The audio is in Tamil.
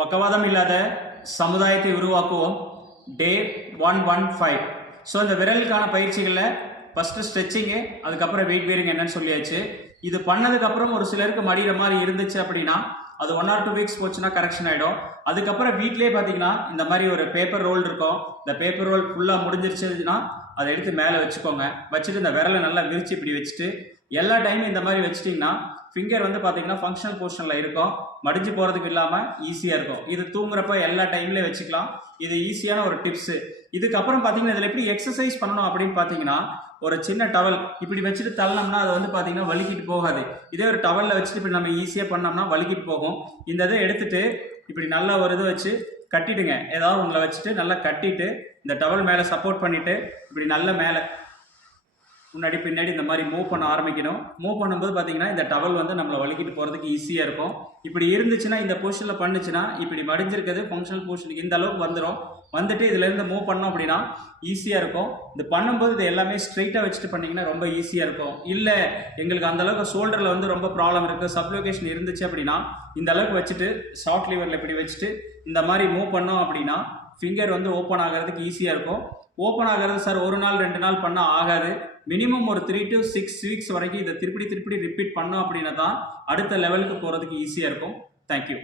பக்கவாதம் இல்லாத சமுதாயத்தை உருவாக்குவோம். Day one one five so இந்த விரலுக்கான பயிற்சிகளில் ஃபஸ்ட்டு ஸ்ட்ரெச்சிங்கு அதுக்கப்புறம் வெயிட் பேரிங் என்னன்னு சொல்லியாச்சு. இது பண்ணதுக்கப்புறம் ஒரு சிலருக்கு மடிகிற மாதிரி இருந்துச்சு அப்படின்னா அது ஒன் ஆர் டூ வீக்ஸ் போச்சுன்னா கரெக்ஷன் ஆகிடும் அதுக்கப்புறம் வீட்லேயே பார்த்தீங்கன்னா இந்த மாதிரி ஒரு பேப்பர் ரோல் இருக்கும். இந்த பேப்பர் ரோல் ஃபுல்லாக முடிஞ்சிருச்சுன்னா அதை எடுத்து மேலே வச்சுக்கோங்க. வச்சுட்டு இந்த விரலை நல்லா விரிச்சு இப்படி வச்சுட்டு எல்லா டைமும் இந்த மாதிரி வச்சிட்டிங்கன்னா ஃபிங்கர் வந்து பார்த்தீங்கன்னா ஃபங்க்ஷனல் போர்ஷனில் இருக்கும். மடிஞ்சு போகிறதுக்கு இல்லாமல் ஈஸியாக இருக்கும். இது தூங்குறப்ப எல்லா டைம்லேயும் வச்சுக்கலாம். இது ஈஸியான ஒரு டிப்ஸு இதுக்கப்புறம் பார்த்தீங்கன்னா இதில் எப்படி எக்ஸசைஸ் பண்ணணும் அப்படின்னு பார்த்தீங்கன்னா ஒரு சின்ன டவல் இப்படி வச்சுட்டு தள்ளனோம்னா அது வந்து பார்த்தீங்கன்னா வலிக்கிட்டு போகாது. இதே ஒரு டவலில் வச்சுட்டு இப்படி நம்ம ஈஸியாக பண்ணோம்னா வலிக்கிட்டு போகும். இந்த இதை எடுத்துட்டு இப்படி நல்லா ஒரு இது வச்சு கட்டிடுங்க. ஏதாவது உங்களை வச்சுட்டு நல்லா கட்டிட்டு இந்த டவல் மேலே சப்போர்ட் பண்ணிவிட்டு இப்படி நல்ல மேலே முன்னாடி பின்னாடி இந்த மாதிரி மூவ் பண்ண ஆரம்பிக்கணும். மூவ் பண்ணும்போது பார்த்தீங்கன்னா இந்த டவல் வந்து நம்மளை வலிக்கிட்டு போகிறதுக்கு ஈஸியாக இருக்கும். இப்படி இருந்துச்சுன்னா இந்த பொசிஷனில் பண்ணுச்சுன்னா இப்படி மடிஞ்சிருக்கிறது ஃபங்க்ஷனல் பொசிஷனுக்கு இந்த அளவுக்கு வந்துடும் வந்துட்டு இதுலேருந்து மூவ் பண்ணோம் அப்படின்னா ஈஸியாக இருக்கும். இது பண்ணும்போது இது எல்லாமே ஸ்ட்ரைட்டாக வச்சுட்டு பண்ணிங்கன்னா ரொம்ப ஈஸியாக இருக்கும். இல்லை எங்களுக்கு அந்தளவுக்கு ஷோல்டரில் வந்து ரொம்ப ப்ராப்ளம் இருக்குது சப்ளோகேஷன் இருந்துச்சு அப்படின்னா இந்த அளவுக்கு வச்சுட்டு ஷார்ட் லிவரில் இப்படி வச்சுட்டு இந்த மாதிரி மூவ் பண்ணோம் அப்படின்னா ஃபிங்கர் வந்து ஓப்பன் ஆகிறதுக்கு ஈஸியாக இருக்கும். ஓப்பன் ஆகிறது சார் ஒரு நாள் ரெண்டு நாள் பண்ணால் ஆகாது. மினிமம் ஒரு த்ரீ டு சிக்ஸ் வீக்ஸ் வரைக்கும் இதை திருப்பி திருப்பி ரிப்பீட் பண்ணோம் அப்படின்னா தான் அடுத்த லெவலுக்கு போகிறதுக்கு ஈஸியாக இருக்கும். தேங்க்யூ